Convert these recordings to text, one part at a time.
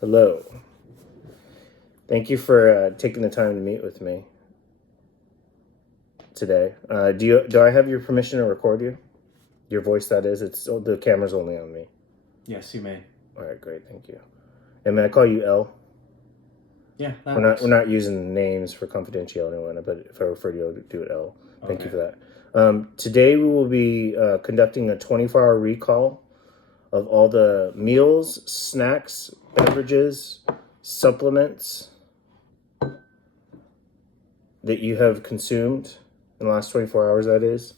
Hello. Thank you for taking the time to meet with me today. Do I have your permission to record you? Your voice, that is. The camera's only on me. Yes, you may. All right, great. Thank you. And may I call you L? Yeah, that We're works. not using names for confidentiality, but if I refer to you, I'll do it L. Thank you for that. Today we will be conducting a 24-hour recall of all the meals, snacks, beverages, supplements that you have consumed in the last 24 hours, that is.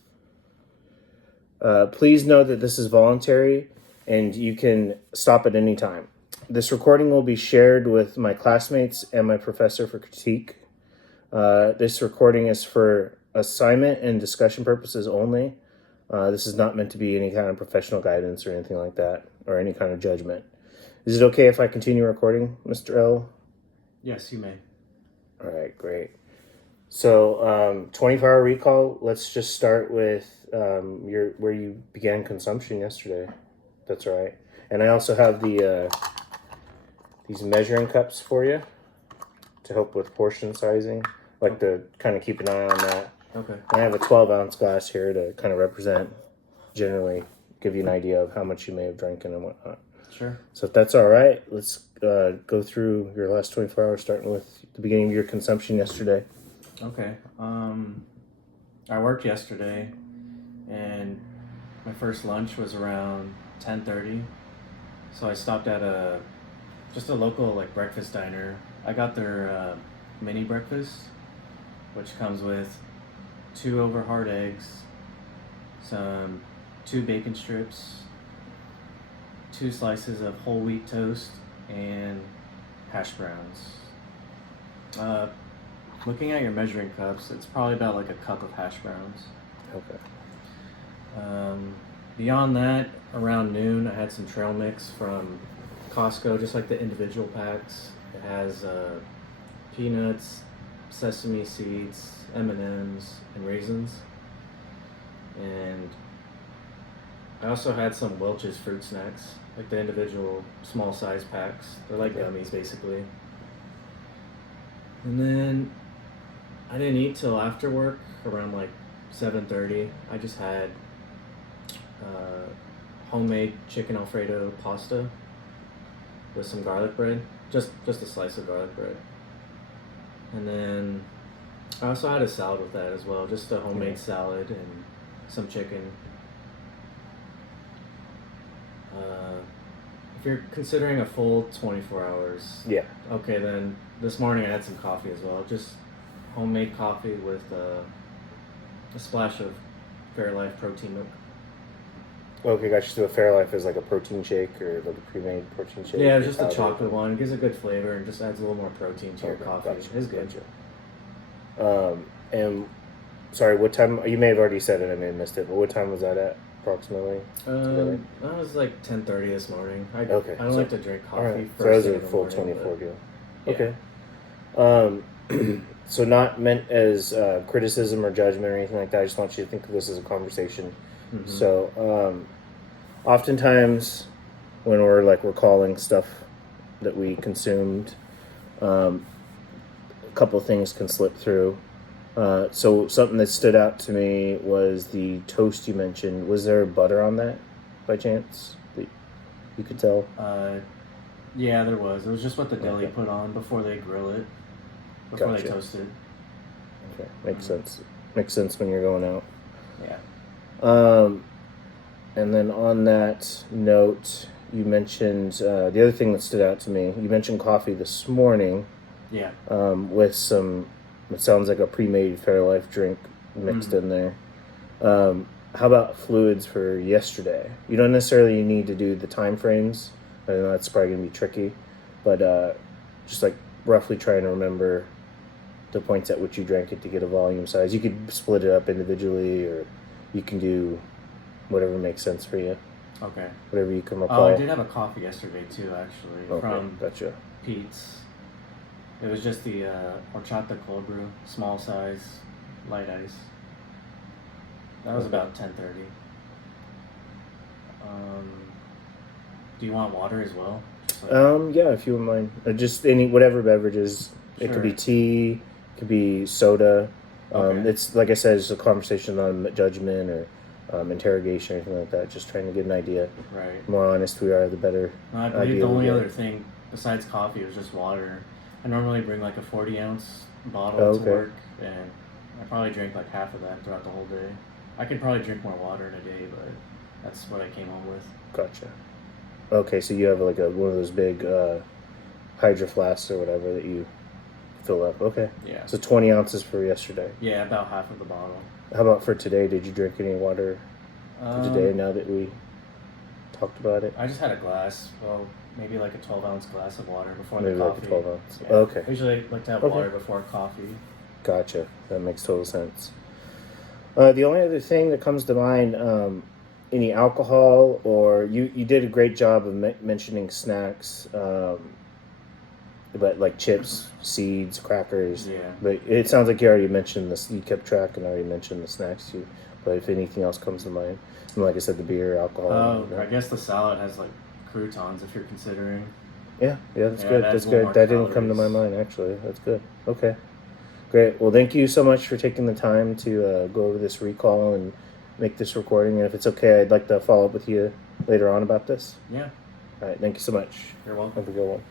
Please know that this is voluntary and you can stop at any time. This recording will be shared with my classmates and my professor for critique. This recording is for assignment and discussion purposes only. This is not meant to be any kind of professional guidance or anything like that, or any kind of judgment. Is it okay if I continue recording, Mr. L? Yes, you may. All right, great. So, 24-hour recall. Let's just start with where you began consumption yesterday. That's right. And I also have these measuring cups for you to help with portion sizing. Like to kind of keep an eye on that. Okay. I have a 12-ounce glass here to kind of represent, generally give you an idea of how much you may have drank and whatnot. Sure. So if that's all right, let's go through your last 24 hours, starting with the beginning of your consumption yesterday. Okay. I worked yesterday, and my first lunch was around 10:30. So I stopped at just a local breakfast diner. I got their mini breakfast, which comes with 2 over hard eggs, 2 bacon strips, 2 slices of whole wheat toast, and hash browns. Looking at your measuring cups, it's probably about a cup of hash browns. Okay. Beyond that, around noon, I had some trail mix from Costco, just like the individual packs. It has peanuts, sesame seeds, M&Ms, and raisins. And I also had some Welch's fruit snacks, like the individual small size packs. They're like gummies, basically. And then I didn't eat till after work, around 7:30. I just had homemade chicken Alfredo pasta with some garlic bread, just a slice of garlic bread. And then I also had a salad with that as well, just a homemade salad and some chicken. If you're considering a full 24 hours, Yeah. Okay, then this morning I had some coffee as well, just homemade coffee with a splash of Fairlife protein milk. Okay, gotcha. So a Fairlife is like a protein shake or like a pre-made protein shake? Yeah, just a chocolate one. It gives a good flavor and just adds a little more protein to your coffee. Gotcha, It's good. Gotcha. And sorry, what time? You may have already said it. I may have missed it. But what time was that at approximately? That was 10:30 this morning. I don't like to drink coffee. All right. First So that was thing a in the full morning, 24 deal. Yeah. Okay. So not meant as criticism or judgment or anything like that. I just want you to think of this as a conversation. Mm-hmm. So, oftentimes when we're recalling stuff that we consumed, a couple things can slip through. So something that stood out to me was the toast you mentioned. Was there butter on that, by chance, that you could tell? Yeah, there was. It was just what the deli put on before they grill it, before they toast it. Okay, makes sense. Makes sense when you're going out. Yeah. And then on that note, you mentioned the other thing that stood out to me. You mentioned coffee this morning. Yeah. With some, it sounds like a pre-made Fairlife drink mixed in there. How about fluids for yesterday? You don't necessarily need to do the time frames. I know that's probably going to be tricky. But just roughly trying to remember the points at which you drank it to get a volume size. You could split it up individually, or you can do whatever makes sense for you. Okay. Whatever you can recall. Oh, I did have a coffee yesterday too, actually. From Gotcha. Pete's. It was just the horchata cold brew, small size, light ice. That was about 10:30. Do you want water as well? Just Yeah, if you wouldn't mind. Just whatever beverages. It could be Sure. tea, it could be soda. Okay. It's like I said, it's a conversation on judgment or interrogation or anything like that. Just trying to get an idea. Right. The more honest we are, the better. No, I believe idea the we only get. other thing besides coffee was just water. I normally bring like a 40-ounce bottle Oh, to okay. work, and I probably drink like half of that throughout the whole day. I could probably drink more water in a day, but that's what I came home with. Gotcha. Okay, so you have like one of those big hydro flasks or whatever that you fill up. Okay. Yeah. So 20 ounces for yesterday. Yeah, about half of the bottle. How about for today? Did you drink any water for today now that we talked about it? I just had a glass. Well, maybe like a 12-ounce glass of water before Maybe the like coffee. a 12 ounce. Yeah. Okay. I usually like to have Okay. water before coffee. Gotcha. That makes total sense. The only other thing that comes to mind, any alcohol, or you did a great job of mentioning snacks, but like chips, seeds, crackers. Yeah. But it sounds like you already mentioned this. You kept track and already mentioned the snacks too. But if anything else comes to mind, and like I said, the beer, alcohol. Oh, I guess the salad has like croutons if you're considering. Yeah, that's Yeah, good. that That's has a little good. more That didn't come to my calories. mind actually. That's good. Okay, great. Well, thank you so much for taking the time to go over this recall and make this recording. And if it's okay, I'd like to follow up with you later on about this. Yeah, All right. Thank you so much. you're welcome. Have a good one.